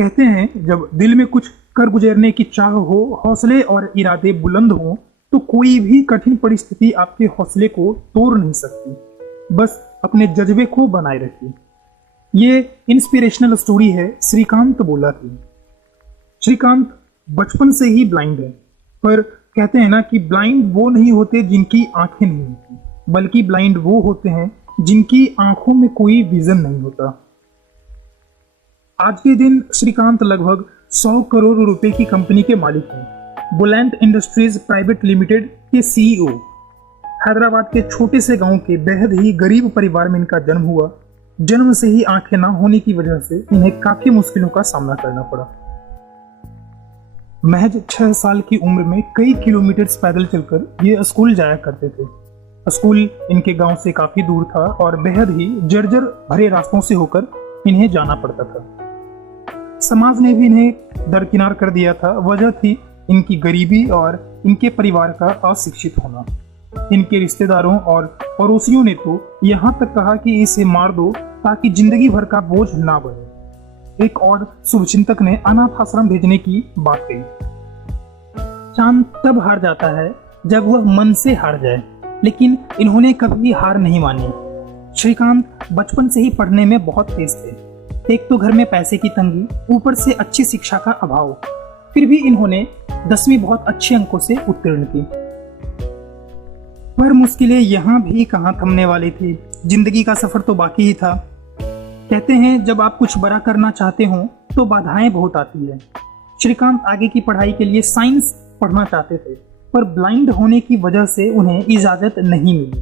कहते हैं जब दिल में कुछ कर गुजरने की चाह हो, हौसले और इरादे बुलंद हों, तो कोई भी कठिन परिस्थिति आपके हौसले को तोड़ नहीं सकती। बस अपने जज्बे को बनाए रखिए। ये इंस्पिरेशनल स्टोरी है श्रीकांत बोला की। श्रीकांत बचपन से ही ब्लाइंड है, पर कहते हैं ना कि ब्लाइंड वो नहीं होते जिनकी आंखें नहीं होती, बल्कि ब्लाइंड वो होते हैं जिनकी आंखों में कोई विजन नहीं होता। आज के दिन श्रीकांत लगभग 100 करोड़ रुपए की कंपनी के मालिक हैं। बुलेंट इंडस्ट्रीज प्राइवेट लिमिटेड के सीईओ। हैदराबाद के छोटे से गांव के बेहद ही गरीब परिवार में इनका जन्म हुआ। जन्म से ही आंखें ना होने की वजह से इन्हें काफी मुश्किलों का सामना करना पड़ा। महज 6 साल की उम्र में कई किलोमीटर पैदल चलकर ये स्कूल जाया करते थे। स्कूल इनके गांव से काफी दूर था और बेहद ही जर्जर भरे रास्तों से होकर इन्हें जाना पड़ता था। समाज ने भी इन्हें दरकिनार कर दिया था। वजह थी इनकी गरीबी और इनके परिवार का अशिक्षित होना। इनके रिश्तेदारों और पड़ोसियों ने तो यहाँ तक कहा कि इसे मार दो ताकि जिंदगी भर का बोझ ना बने। एक और शुभचिंतक ने अनाथ आश्रम भेजने की बात कही। चांद तब हार जाता है जब वह मन से हार जाए, लेकिन इन्होंने कभी हार नहीं मानी। श्रीकांत बचपन से ही पढ़ने में बहुत तेज थे। एक तो घर में पैसे की तंगी, ऊपर से अच्छी शिक्षा का अभाव। फिर भी इन्होंने 10वीं बहुत अच्छे अंकों से उत्तीर्ण की। पर मुश्किलें यहाँ भी कहाँ थमने वाली थी। जिंदगी का सफर तो बाकी ही था। कहते हैं जब आप कुछ बड़ा करना चाहते हो तो बाधाएं बहुत आती है। श्रीकांत आगे की पढ़ाई के लिए साइंस पढ़ना चाहते थे, पर ब्लाइंड होने की वजह से उन्हें इजाजत नहीं मिली।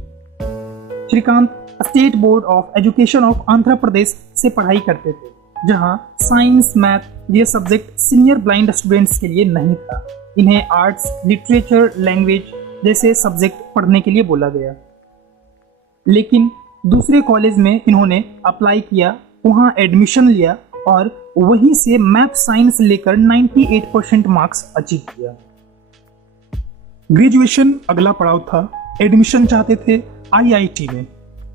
Srikanth state board of education of Andhra Pradesh से पढ़ाई करते थे, जहां साइंस, मैथ ये सब्जेक्ट सीनियर ब्लाइंड स्टूडेंट्स के लिए नहीं था। इन्हें आर्ट्स, लिटरेचर, लैंग्वेज जैसे सब्जेक्ट पढ़ने के लिए बोला गया। लेकिन दूसरे कॉलेज में इन्होंने अप्लाई किया, वहां एडमिशन लिया और वहीं से मैथ साइंस लेकर 98% मार्क्स अचीव किया। ग्रेजुएशन अगला पड़ाव था। एडमिशन चाहते थे आईआईटी में,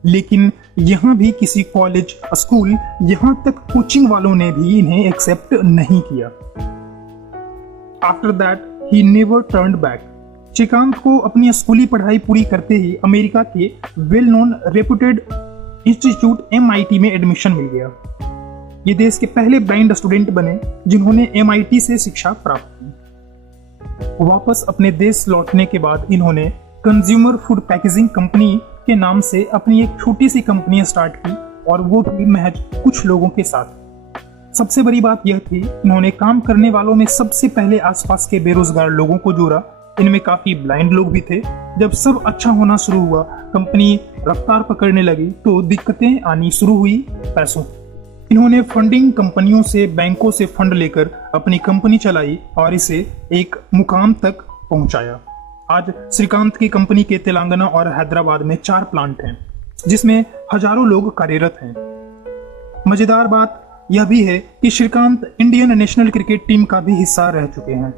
लेकिन यहां भी किसी कॉलेज, स्कूल, यहां तक कोचिंग वालों ने भी इन्हें एक्सेप्ट नहीं किया। After that he never turned back. Srikanth को अपनी स्कूली पढ़ाई पूरी करते ही अमेरिका के well known reputed institute MIT में एडमिशन मिल गया। ये देश के पहले ब्लाइंड स्टूडेंट बने जिन्होंने MIT से शिक्षा प्राप्त की। वापस अपने देश लौटने के बाद इन्होंने कंज्यूमर फूड पैकेजिंग कंपनी के नाम से अपनी एक छोटी सी कंपनी स्टार्ट की, और वो भी महज कुछ लोगों के साथ। सबसे बड़ी बात यह थी, इन्होंने काम करने वालों में सबसे पहले आसपास के बेरोजगार लोगों को जोड़ा। इनमें काफी ब्लाइंड लोग भी थे। जब सब अच्छा होना शुरू हुआ, कंपनी रफ्तार पकड़ने लगी, तो दिक्कतें आनी शुरू हुई पैसों। इन्होंने फंडिंग कंपनियों से, बैंकों से फंड लेकर अपनी कंपनी चलाई और इसे एक मुकाम तक पहुंचाया। आज श्रीकांत की कंपनी के तेलंगाना और हैदराबाद में 4 प्लांट हैं, जिसमें हजारों लोग कार्यरत हैं। मजेदार बात यह भी है कि Srikanth Indian national cricket team का भी हिस्सा रह चुके हैं।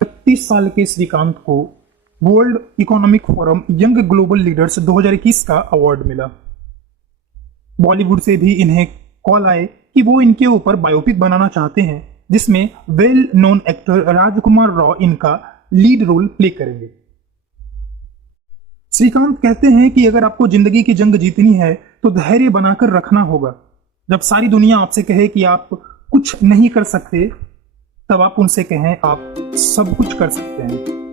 31 साल के श्रीकांत को world economic forum young global leaders 2021 का अवार्ड मिला। बॉलीवुड से भी इन्हें कॉल आए कि वो इनके ऊपर बायोपिक बनाना चाहते हैं, जिसमें वेल नोन एक्टर राजकुमार राव इनका लीड रोल प्ले करेंगे। श्रीकांत कहते हैं कि अगर आपको जिंदगी की जंग जीतनी है तो धैर्य बनाकर रखना होगा। जब सारी दुनिया आपसे कहे कि आप कुछ नहीं कर सकते, तब आप उनसे कहें आप सब कुछ कर सकते हैं।